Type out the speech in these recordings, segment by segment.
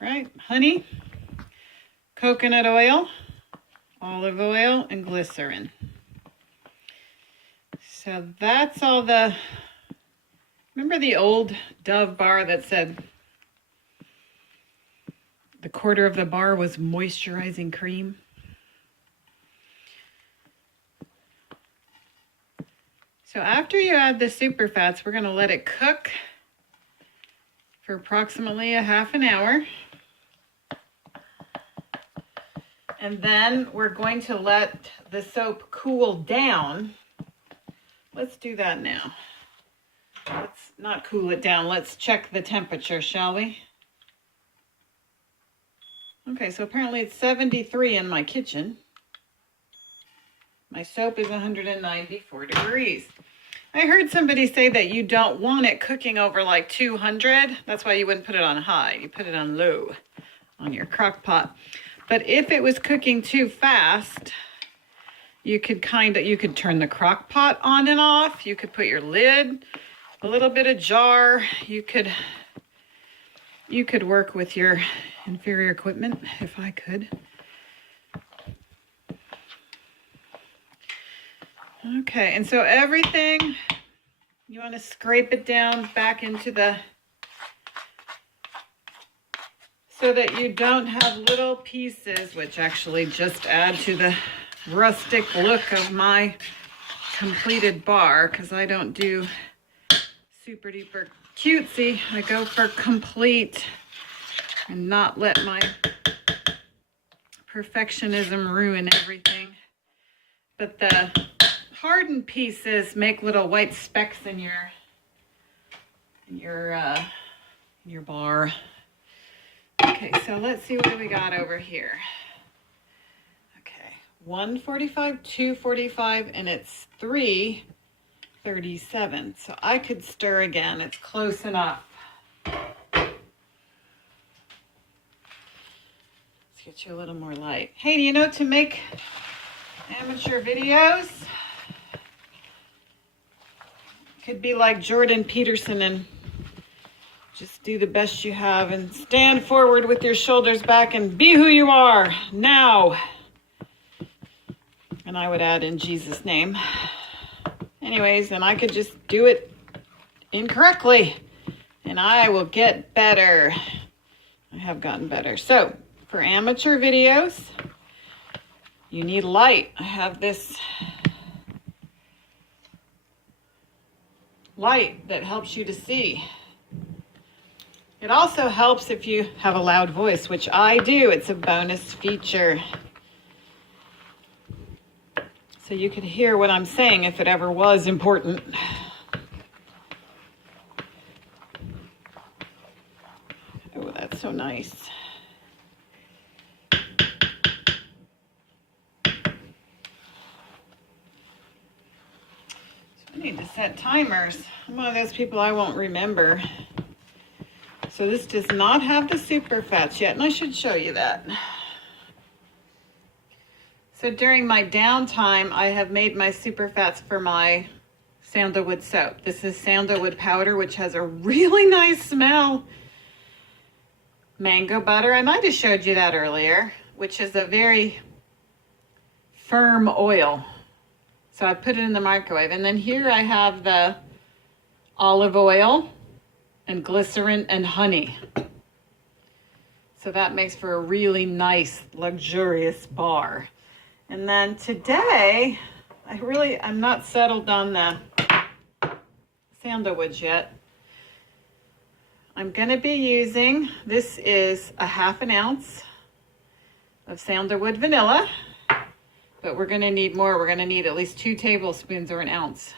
right? Honey, coconut oil, olive oil, and glycerin. So that's all the, remember the old Dove bar that said the quarter of the bar was moisturizing cream? So after you add the super fats, we're going to let it cook for approximately a half an hour. And then we're going to let the soap cool down. Let's do that now. Let's not cool it down. Let's check the temperature, shall we? Okay, so apparently it's 73 in my kitchen. My soap is 194 degrees. I heard somebody say that you don't want it cooking over like 200. That's why you wouldn't put it on high. You put it on low on your crock pot. But if it was cooking too fast, you could turn the crock pot on and off. You could put your lid, a little bit of jar. You could work with your inferior equipment if I could. Okay, and so everything, you want to scrape it down back into so that you don't have little pieces, which actually just add to the rustic look of my completed bar, because I don't do super duper cutesy. I go for complete and not let my perfectionism ruin everything. But the hardened pieces make little white specks in your bar. Okay, so let's see what we got over here. Okay, 145, 245, and it's 337. So I could stir again. It's close enough. Let's get you a little more light. Hey, do you know to make amateur videos? Could be like Jordan Peterson and just do the best you have and stand forward with your shoulders back and be who you are now. And I would add in Jesus' name. Anyways, and I could just do it incorrectly and I will get better. I have gotten better. So for amateur videos, you need light. I have this light that helps you to see. It also helps if you have a loud voice, which I do. It's a bonus feature. So you can hear what I'm saying if it ever was important. Oh, that's so nice. I need to set timers. I'm one of those people I won't remember. So this does not have the super fats yet, and I should show you that. So during my downtime, I have made my super fats for my sandalwood soap. This is sandalwood powder, which has a really nice smell. Mango butter, I might have showed you that earlier, which is a very firm oil. So I put it in the microwave. And then here I have the olive oil and glycerin and honey. So that makes for a really luxurious bar. And then today, I'm not settled on the sandalwoods yet. I'm gonna be using, this is a ½ ounce of sandalwood vanilla. But we're gonna need more. We're gonna need at least 2 tablespoons or an ounce.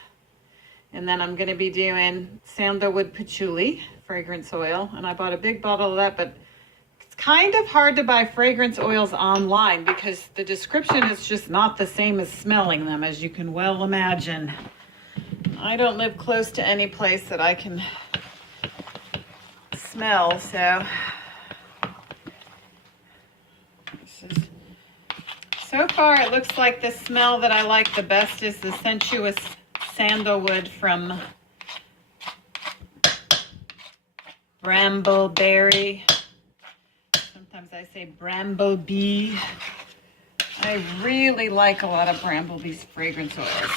And then I'm gonna be doing sandalwood patchouli fragrance oil. And I bought a big bottle of that, but it's kind of hard to buy fragrance oils online because the description is just not the same as smelling them, as you can well imagine. I don't live close to any place that I can smell, so so far, it looks like the smell that I like the best is the sensuous sandalwood from Brambleberry. I say Bramblebee. I really like a lot of Bramblebee's fragrance oils.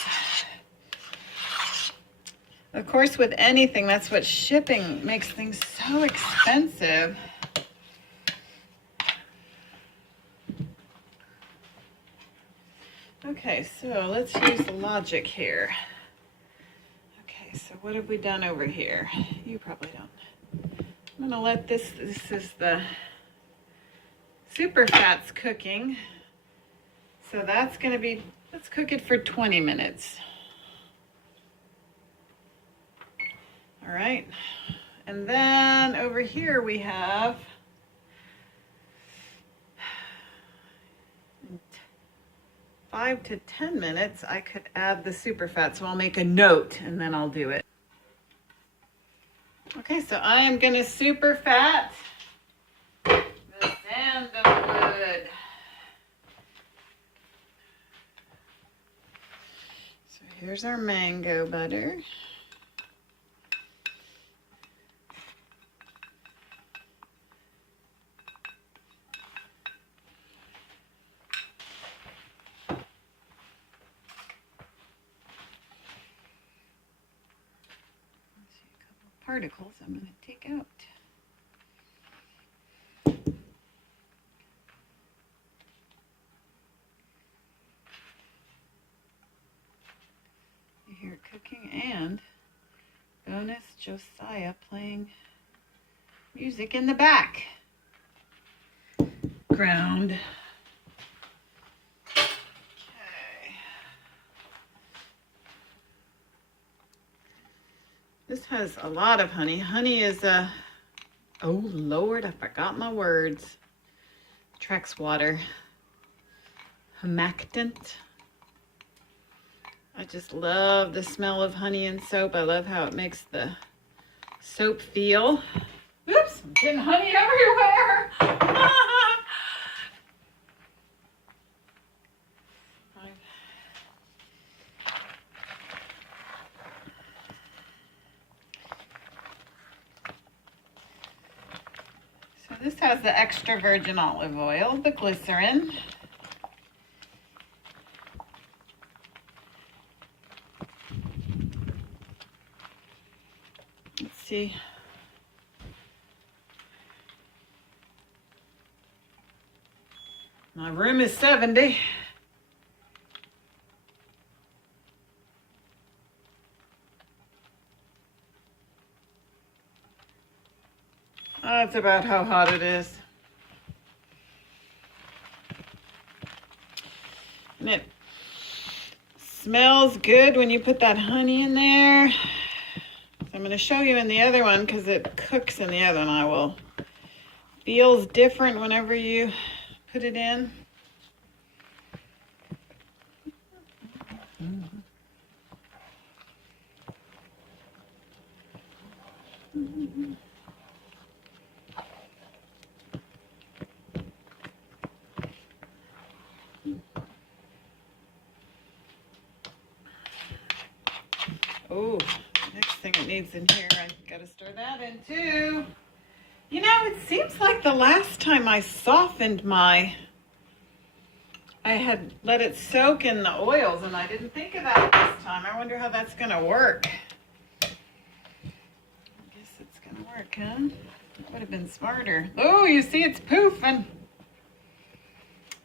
Of course, with anything, that's what shipping makes things so expensive. Okay, so let's use logic here. Okay, so what have we done over here? You probably don't. I'm gonna let this is the super fats cooking. So that's gonna be, let's cook it for 20 minutes. All right, and then over here we have 5 to 10 minutes. I could add the super fat, so I'll make a note and then I'll do it. Okay, so I am gonna super fat the sandalwood. So here's our mango butter. Particles I'm going to take out. You hear it cooking, and bonus Josiah playing music in the back. Ground. Okay. This has a lot of honey. Honey is a, oh Lord, I forgot my words. Trex water. Humectant. I just love the smell of honey in soap. I love how it makes the soap feel. Oops, I'm getting honey everywhere. So this has the extra virgin olive oil, the glycerin. Let's see. My room is 70. That's about how hot it is. And it smells good when you put that honey in there. So I'm going to show you in the other one because it cooks in the other one. I will. Feels different whenever you put it in. Oh, next thing it needs in here, I gotta stir that in too. You know, it seems like the last time I softened I had let it soak in the oils and I didn't think of that this time. I wonder how that's gonna work. I guess it's gonna work, huh? That would have been smarter. Oh, you see it's poofing.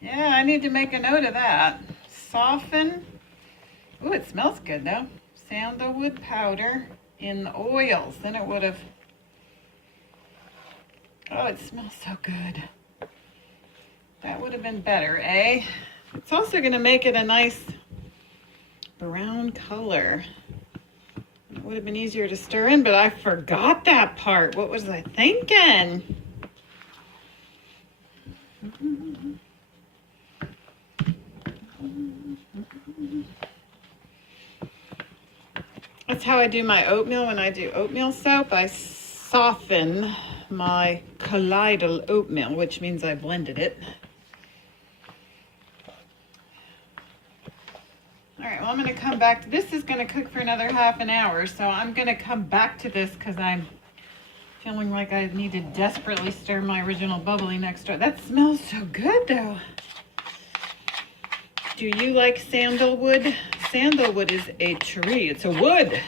Yeah, I need to make a note of that. Soften. Oh, it smells good though. Sandalwood powder in the oils. Then it would have. Oh, it smells so good. That would have been better, eh? It's also going to make it a nice brown color. It would have been easier to stir in, but I forgot that part. What was I thinking? That's how I do my oatmeal. When I do oatmeal soap, I soften my colloidal oatmeal, which means I blended it. All right, well, I'm going to come back. This is going to cook for another half an hour, so I'm going to come back to this because I'm Feeling like I need to desperately stir my original bubbly next door. That smells so good though. Do you like sandalwood? Sandalwood is a tree. It's a wood.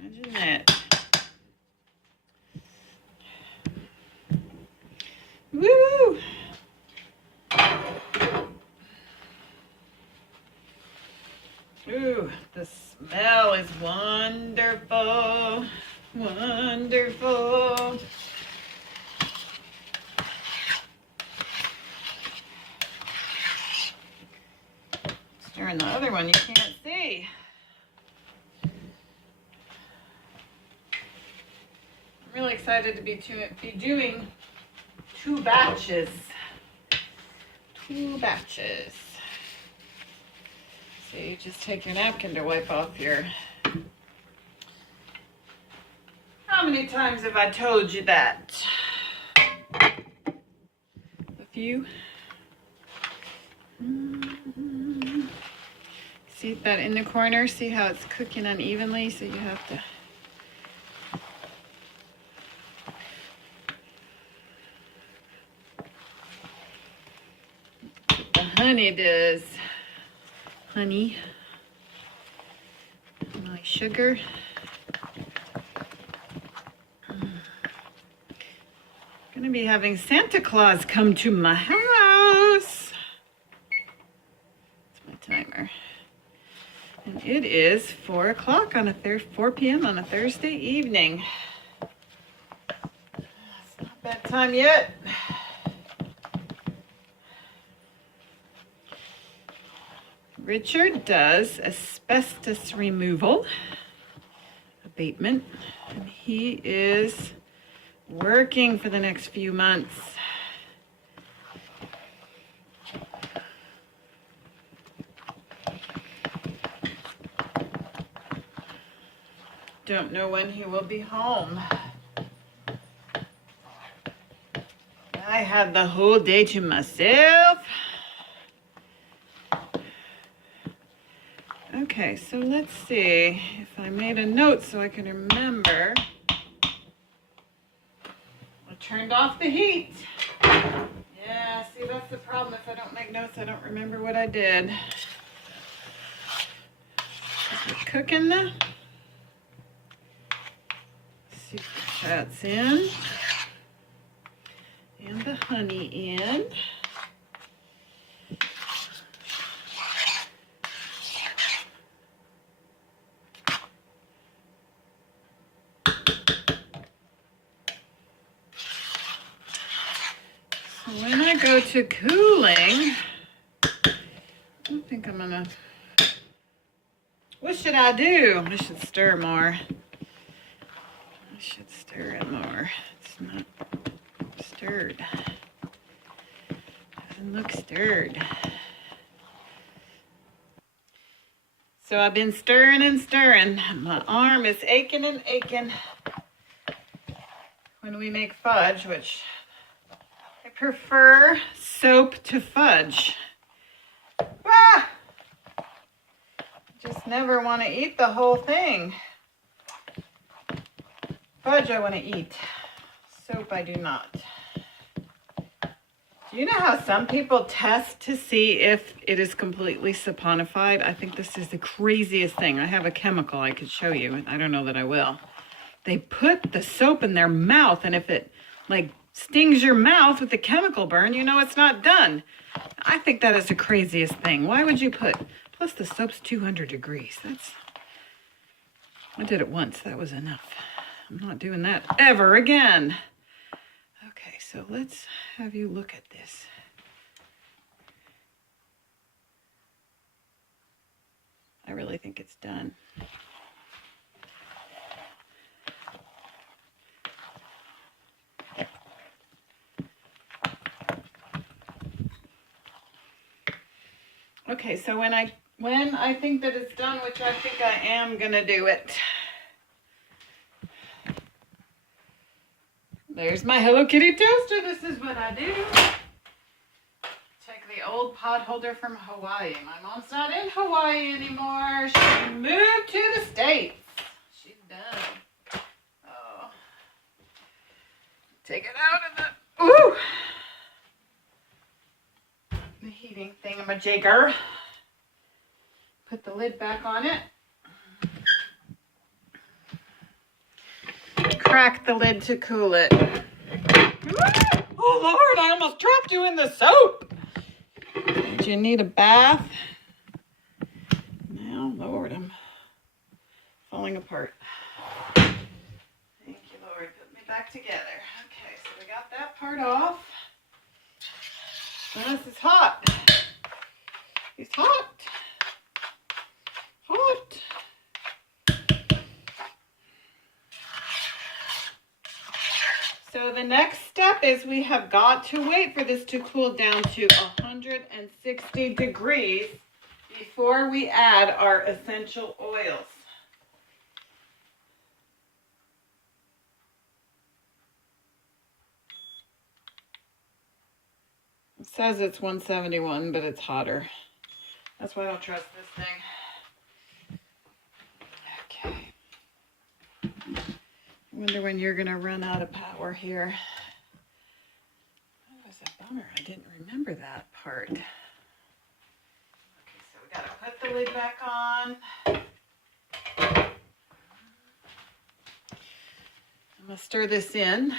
Imagine that. Woo! Ooh, the smell is wonderful. Wonderful. Stirring the other one you can't see. I'm really excited to be doing 2 batches. 2 batches. So you just take your napkin to wipe off your... How many times have I told you that? A few. See that in the corner? See how it's cooking unevenly? So you have to... That's what the honey does. Honey. My sugar. I'm gonna be having Santa Claus come to my house. That's my timer. And it is 4 o'clock on 4 p.m. on a Thursday evening. It's not bedtime yet. Richard does asbestos removal, abatement, and he is working for the next few months. Don't know when he will be home. I had the whole day to myself. Okay, so let's see if I made a note so I can remember. I turned off the heat. Yeah, see, that's the problem. If I don't make notes, I don't remember what I did. We're cooking the... See if that's in. And the honey in. When I go to cooling, I think I'm gonna, what should I do? I should stir more. I should stir it more. It's not stirred. Doesn't look stirred. So I've been stirring and stirring. My arm is aching and aching when we make fudge, which I prefer soap to fudge. Ah! Just never want to eat the whole thing. Fudge I want to eat. Soap I do not. Do you know how some people test to see if it is completely saponified? I think this is the craziest thing. I have a chemical I could show you. I don't know that I will. They put the soap in their mouth, and if it like stings your mouth with the chemical burn, you know it's not done. I think that is the craziest thing. Why would you put, plus the soap's 200 degrees. I did it once, that was enough. I'm not doing that ever again. Okay, so let's have you look at this. I really think it's done. Okay, so when I think that it's done, which I think I am gonna do it. There's my Hello Kitty toaster. This is what I do. Take the old pot holder from Hawaii. My mom's not in Hawaii anymore. She moved to the States. She's done. Oh. Take it out of the heating thingamajigger. Put the lid back on it. Crack the lid to cool it. Oh Lord, I almost dropped you in the soap. Did you need a bath? Now, Lord, I'm falling apart. Thank you, Lord. Put me back together. Okay, so we got that part off. This is hot. It's hot. Hot. So the next step is we have got to wait for this to cool down to 160 degrees before we add our essential oils. It says it's 171, but it's hotter. That's why I don't trust this thing. Okay. I wonder when you're going to run out of power here. That was a bummer. I didn't remember that part. Okay, so we got to put the lid back on. I'm going to stir this in.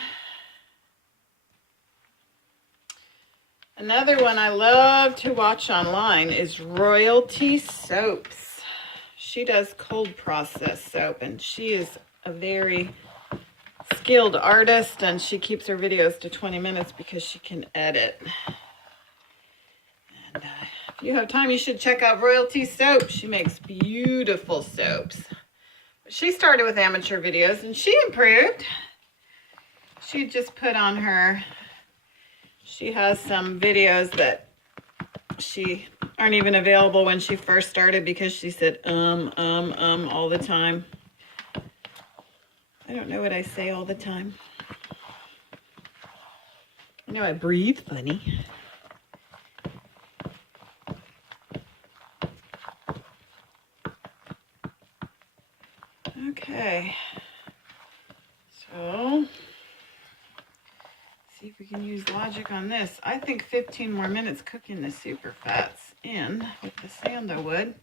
Another one I love to watch online is Royalty Soaps. She does cold process soap, and she is a very skilled artist, and she keeps her videos to 20 minutes because she can edit. And if you have time, you should check out Royalty Soap. She makes beautiful soaps. But she started with amateur videos, and she improved. She just put on her... She has some videos that she aren't even available when she first started because she said all the time. I don't know what I say all the time. I know I breathe funny. Okay. So... see if we can use logic on this. I think 15 more minutes cooking the super fats in with the sandalwood.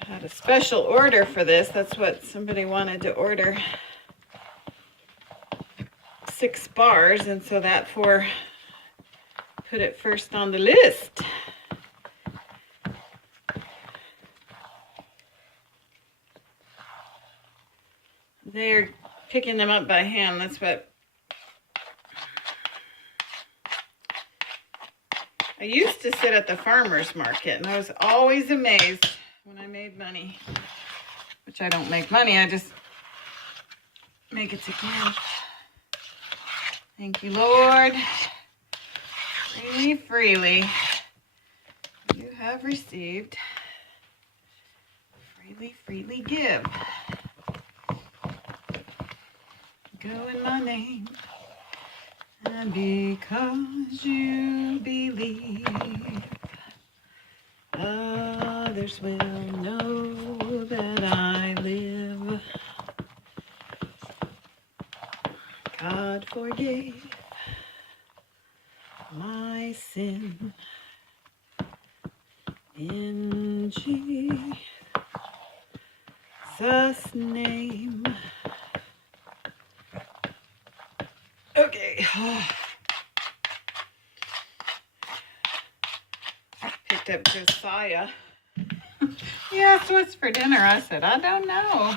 I had a special order for this. That's what somebody wanted to order. 6 bars, and so that put it first on the list. They're picking them up by hand. That's what I used to sit at the farmer's market, and I was always amazed when I made money, which I don't make money, I just make it to give. Thank you, Lord. Freely, freely, you have received. Freely, freely give. Go in my name. And because you believe, others will know that I live. God forgave my sin in Jesus' name. Okay. Picked up Josiah. Yeah, so what's for dinner? I said, I don't know.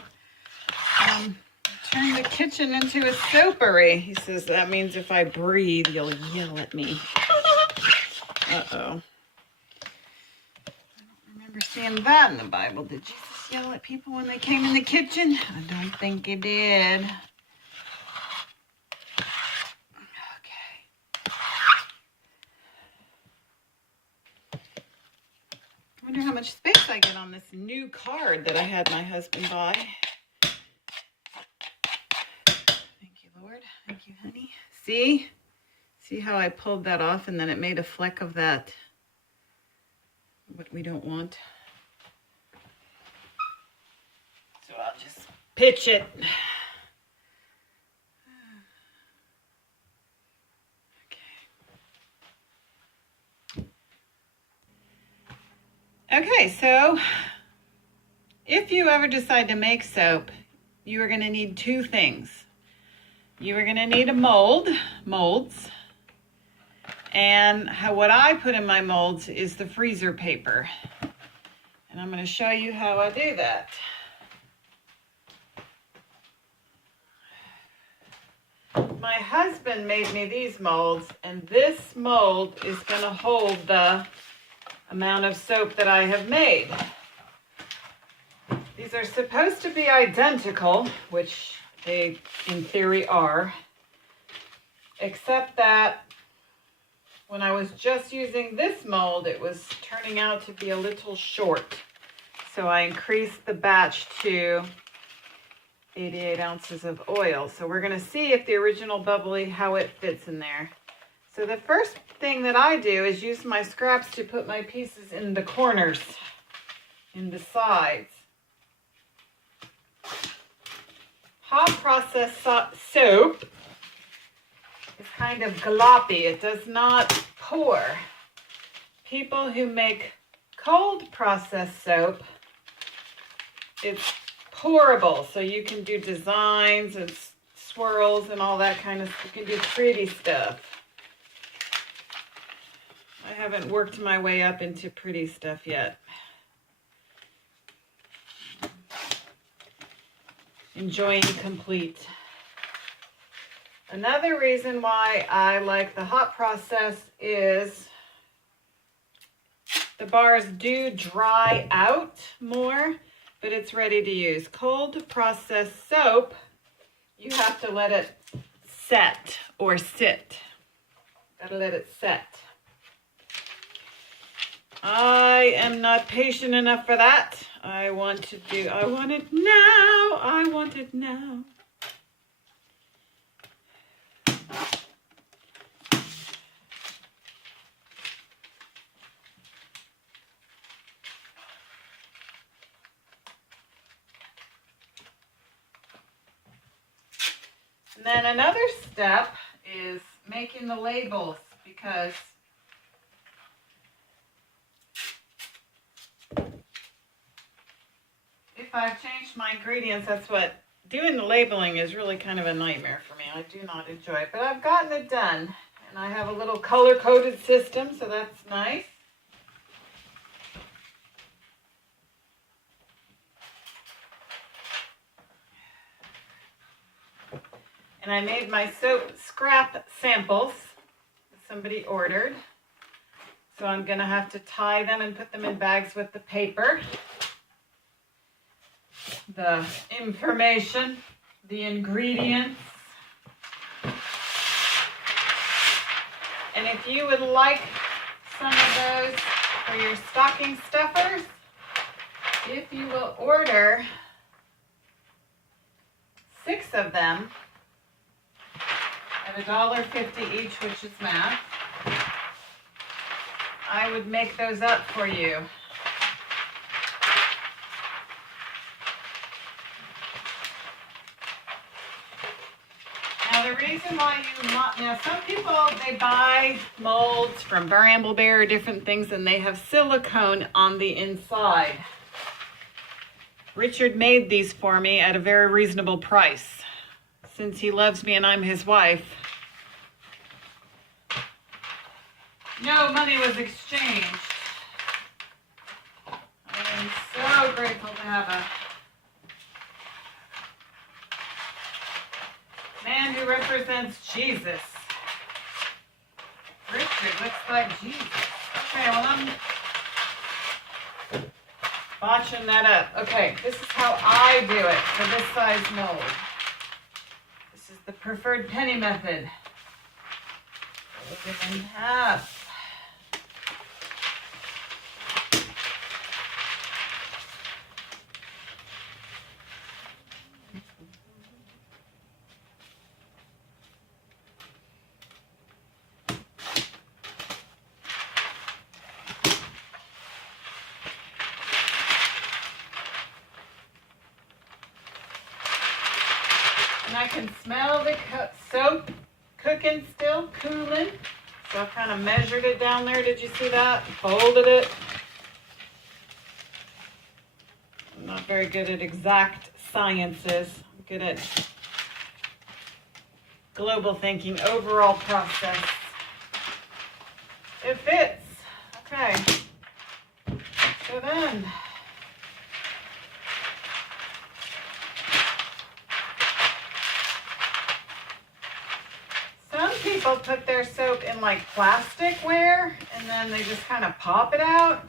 Turn the kitchen into a soapery. He says, that means if I breathe, you'll yell at me. Uh-oh. I don't remember seeing that in the Bible. Did Jesus yell at people when they came in the kitchen? I don't think he did. I wonder how much space I get on this new card that I had my husband buy. Thank you, Lord. Thank you, honey. See? See how I pulled that off and then it made a fleck of that, what we don't want. So I'll just pitch it. Okay, so if you ever decide to make soap, you are going to need two things. You are going to need a molds, and what I put in my molds is the freezer paper. And I'm going to show you how I do that. My husband made me these molds, and this mold is going to hold the amount of soap that I have made. These are supposed to be identical, which they in theory are, except that when I was just using this mold, it was turning out to be a little short. So I increased the batch to 88 ounces of oil. So we're going to see if the original bubbly, how it fits in there. So the first thing that I do is use my scraps to put my pieces in the corners, in the sides. Hot process soap is kind of gloppy. It does not pour. People who make cold process soap, it's pourable. So you can do designs and swirls and all that kind of stuff. You can do pretty stuff. I haven't worked my way up into pretty stuff yet. Enjoying complete. Another reason why I like the hot process is the bars do dry out more, but it's ready to use. Cold process soap, you have to let it set or sit. Gotta let it set. I am not patient enough for that. I want it now. I want it now. And then another step is making the labels, because if I've changed my ingredients, that's what doing the labeling is really kind of a nightmare for me. I do not enjoy it, but I've gotten it done, and I have a little color-coded system, so that's nice. And I made my soap scrap samples that somebody ordered. So I'm going to have to tie them and put them in bags with the paper, the information, the ingredients. And if you would like some of those for your stocking stuffers, if you will order 6 of them at $1.50 each, which is math, I would make those up for you. Now the reason why some people, they buy molds from Brambleberry or different things, and they have silicone on the inside. Richard made these for me at a very reasonable price. Since he loves me and I'm his wife, no money was exchanged. I am so grateful to have a man who represents Jesus. Richard looks like Jesus. Okay, well, I'm botching that up. Okay, this is how I do it for this size mold. This is the preferred penny method. Fold it in half. And I can smell the soap cooking still, cooling. So I kind of measured it down there. Did you see that? Folded it. not very good at exact sciences. I'm good at global thinking, overall process. It fits. Okay. So then, some people put their soap in like plasticware and then they just kind of pop it out.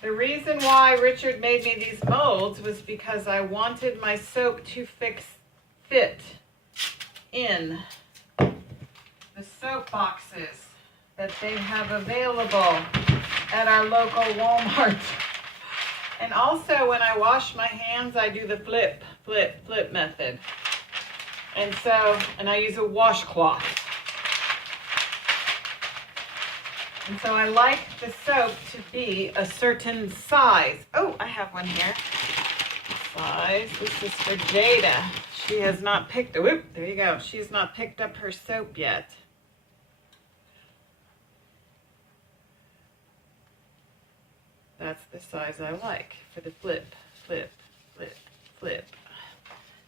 The reason why Richard made me these molds was because I wanted my soap to fit in the soap boxes that they have available at our local Walmart. And also when I wash my hands, I do the flip method. And I use a washcloth. And so I like the soap to be a certain size. Oh, I have one here. Size. This is for Jada. She has not picked, there you go. She has not picked up her soap yet. That's the size I like for the flip. For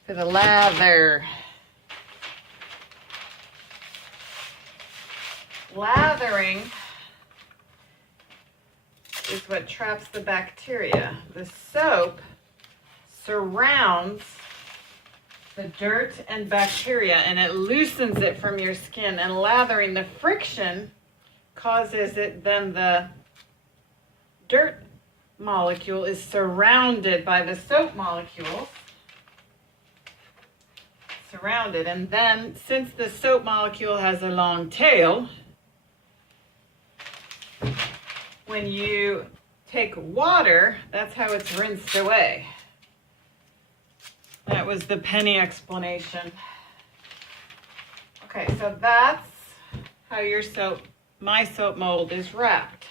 the lather. Lathering is what traps the bacteria. The soap surrounds the dirt and bacteria and it loosens it from your skin, and lathering, the friction causes it, then the dirt molecule is surrounded by the soap molecules. Surrounded, and then since the soap molecule has a long tail, when you take water, that's how it's rinsed away. That was the penny explanation. Okay, so that's how my soap mold is wrapped.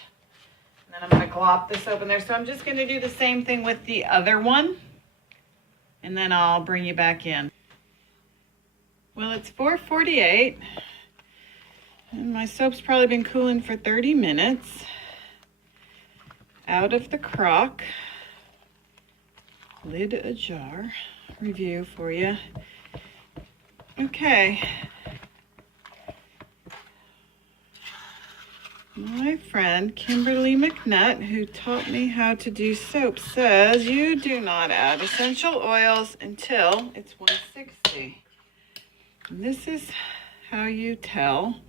And then I'm going to glop the soap in there. So I'm just going to do the same thing with the other one, and then I'll bring you back in. Well, it's 4:48, and my soap's probably been cooling for 30 minutes. Out of the crock, lid ajar, review for you. Okay. My friend Kimberly McNutt, who taught me how to do soap, says you do not add essential oils until it's 160. And this is how you tell.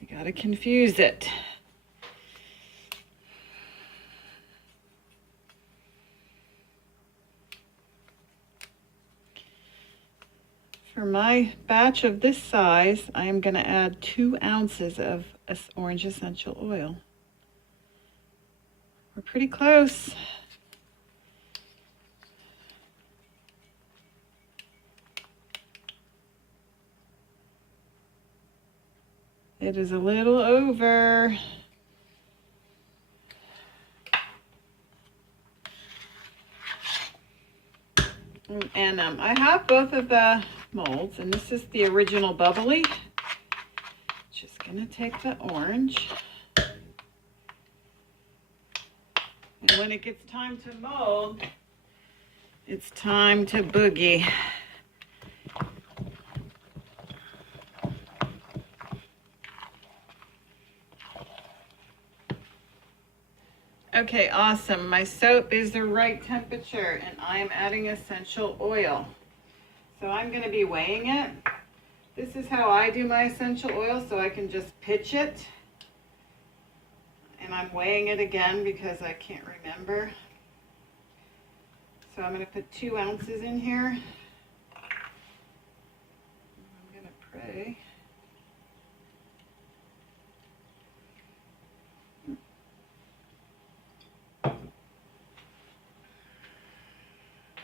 You gotta confuse it. For my batch of this size, I am going to add 2 ounces of orange essential oil. We're pretty close. It is a little over. And I have both of the molds, and this is the original bubbly. Just gonna take the orange, and when it gets time to mold, it's time to boogie. Okay, awesome. My soap is the right temperature, and I am adding essential oil. So I'm going to be weighing it. This is how I do my essential oil, so I can just pitch it. And I'm weighing it again because I can't remember. So I'm going to put 2 ounces in here. I'm going to pray.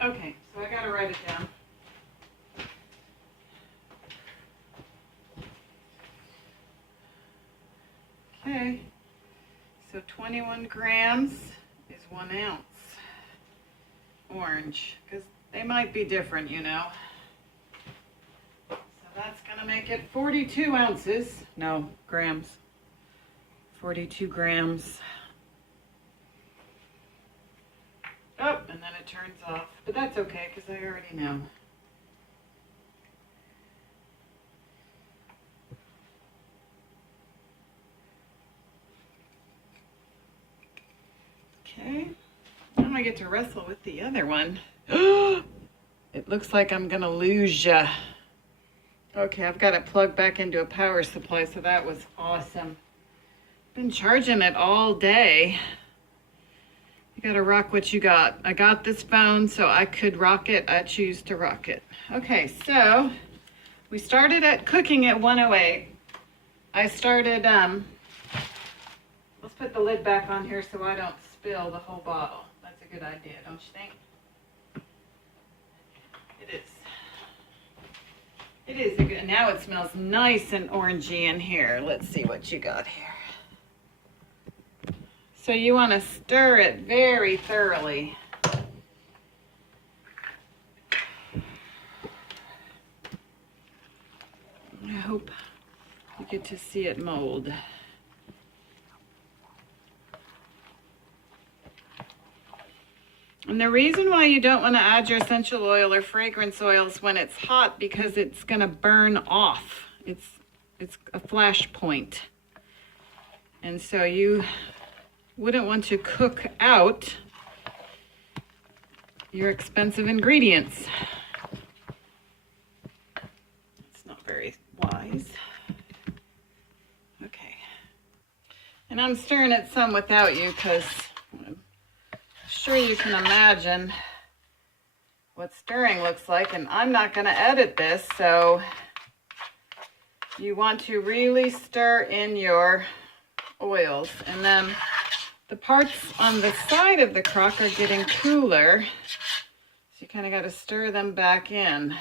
Okay, so I got to write it down. Okay, so 21 grams is 1 ounce orange, because they might be different, you know. So that's going to make it 42 ounces, no, grams, 42 grams. Oh, and then it turns off. But that's okay, because I already know. Okay. Now I get to wrestle with the other one. It looks like I'm going to lose ya. Okay, I've got it plugged back into a power supply, so that was awesome. Been charging it all day. You gotta rock what you got. I got this phone so I could rock it. I choose to rock it. Okay, so we started at cooking at 108. I started, let's put the lid back on here so I don't spill the whole bottle. That's a good idea, don't you think? It is. It is a good, now it smells nice and orangey in here. Let's see what you got here. So you want to stir it very thoroughly. I hope you get to see it mold. And the reason why you don't want to add your essential oil or fragrance oils when it's hot, because it's going to burn off. It's a flash point. And so you wouldn't want to cook out your expensive ingredients. It's not very wise. Okay. And I'm stirring it some without you because I'm sure you can imagine what stirring looks like, and I'm not going to edit this, so you want to really stir in your oils. And then the parts on the side of the crock are getting cooler, so you kind of got to stir them back in.